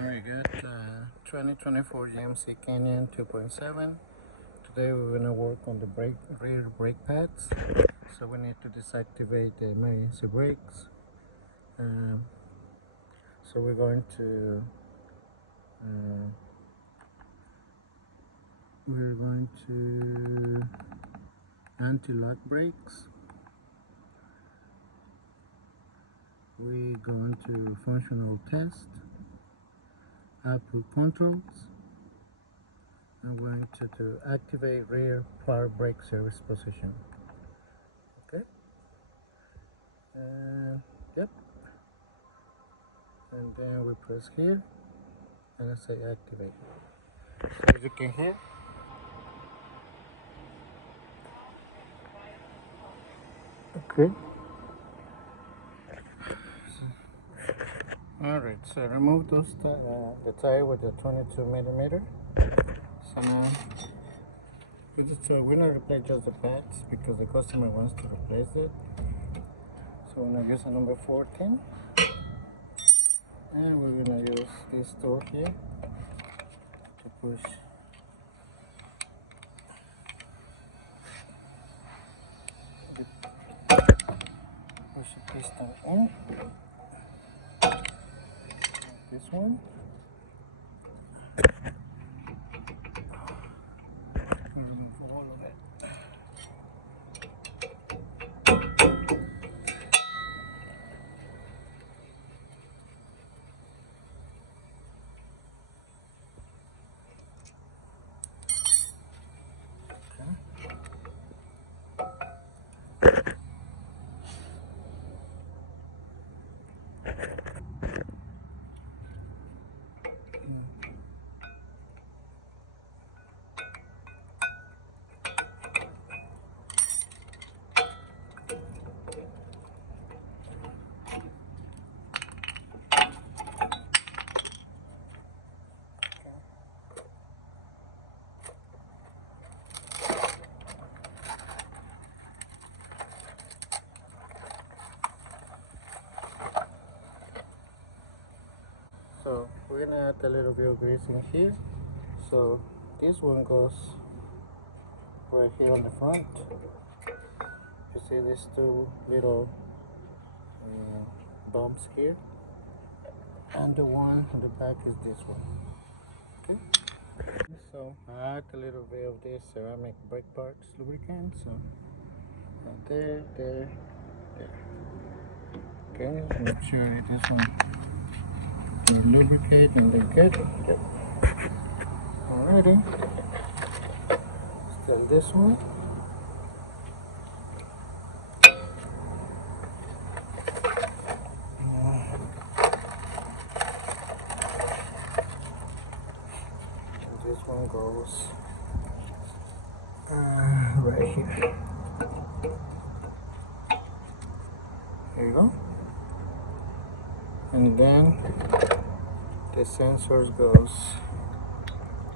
Alright, good. 2024 GMC Canyon 2.7. Today we're gonna work on the rear brake pads. So we need to deactivate the emergency brakes. Um, so we're going to anti-lock brakes. We're going to functional test, output controls. I'm going to activate rear power brake service position. Okay. Yep. And then we press here and I say activate. So as you can hear, okay. Alright, so remove the tire with the 22 millimeter. So now we're gonna replace just the pads because the customer wants to replace it. So we're gonna use a number 14, and we're gonna use this tool here to push the piston in. This one. Remove all of it. So we're gonna add a little bit of grease in here. So this one goes right here on the front. You see these two little bumps here, and the one on the back is this one. Okay. So I add a little bit of this ceramic brake parts lubricant. So there. Okay, make sure this one lubricate and then good. Yep. Alrighty. Then this one. And this one goes right here. There you go. And then the sensors goes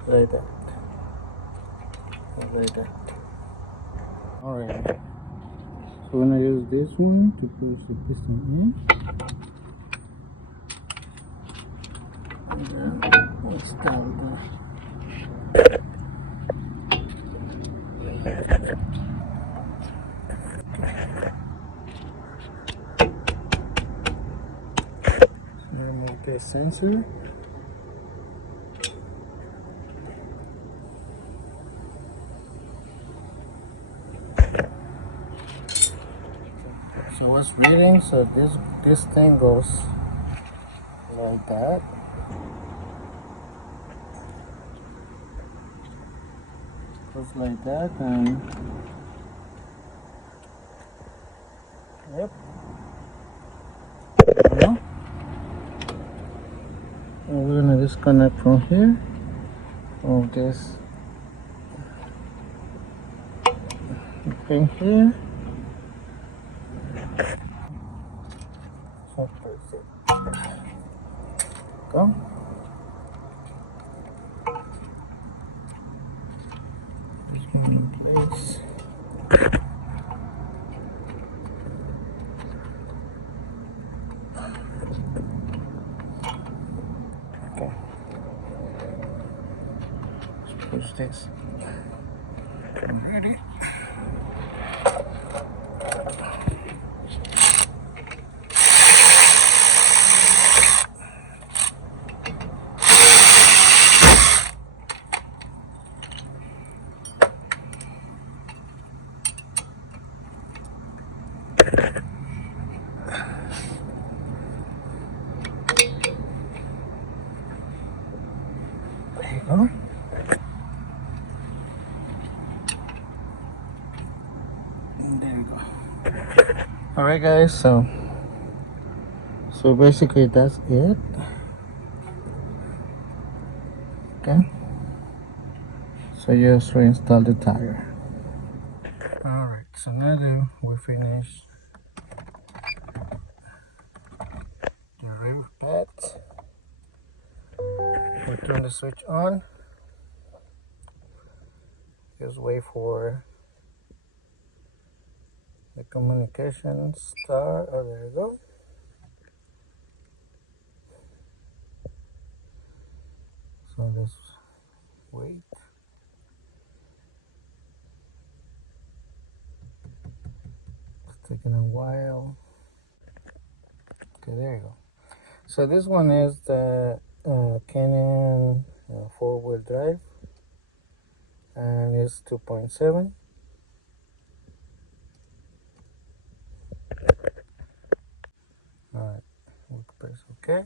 like that. Like that. Alright. So we're gonna use this one to push the piston in. And then let's down there. Remove the sensor. So what's reading? So this thing goes like that. Goes like that, and yep. And we're gonna disconnect from here. Of this thing here. So that's it. Go. This one in place. Okay. Let's push this. I'm ready. There you go. And there you go. All right, guys. So basically that's it. Okay. So just reinstall the tire. All right. So now that we finished the rear pads, we turn the switch on. Just wait for the communication start. Oh, there you go. So let's wait. It's taking a while. Okay, there you go. So this one is the Canyon 4-wheel drive, and it's 2.7. All right, we press OK.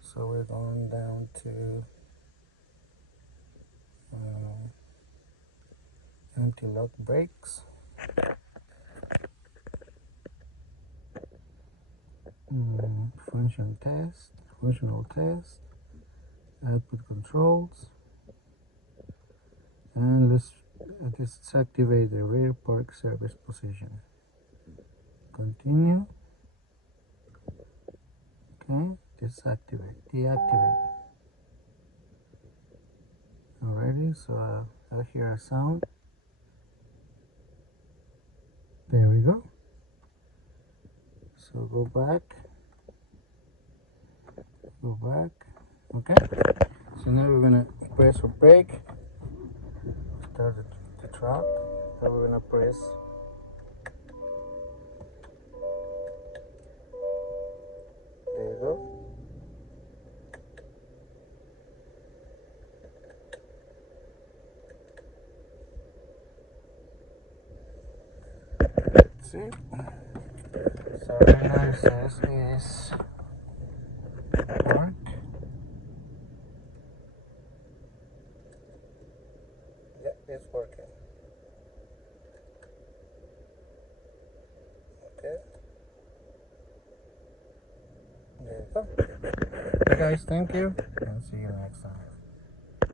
So we're going down to anti-lock brakes. Functional test, output controls, and let's activate the rear park service position. Continue. Okay, deactivate. Alrighty, so I hear a sound. There we go. So go back. Okay. So now we're gonna press for brake. Start the truck. Then we're gonna press. There you go. See? So right now it says is park. Yeah, it's working. Okay. There you go. Okay guys, thank you, and see you next time.